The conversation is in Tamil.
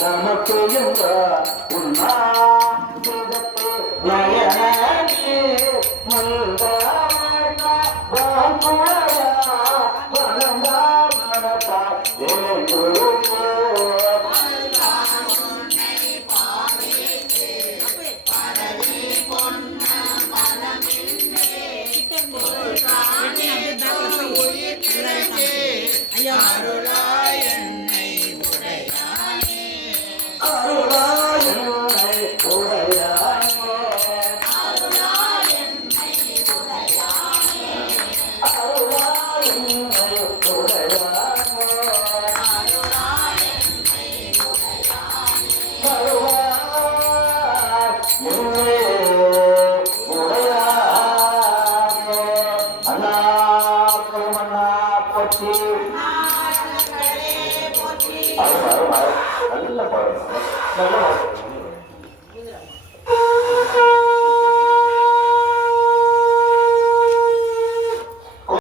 நமக்கு என்ற நயனே மல்வாழ்வா அண்ணா போற்றி நல்ல பாடல் நல்ல பாடல்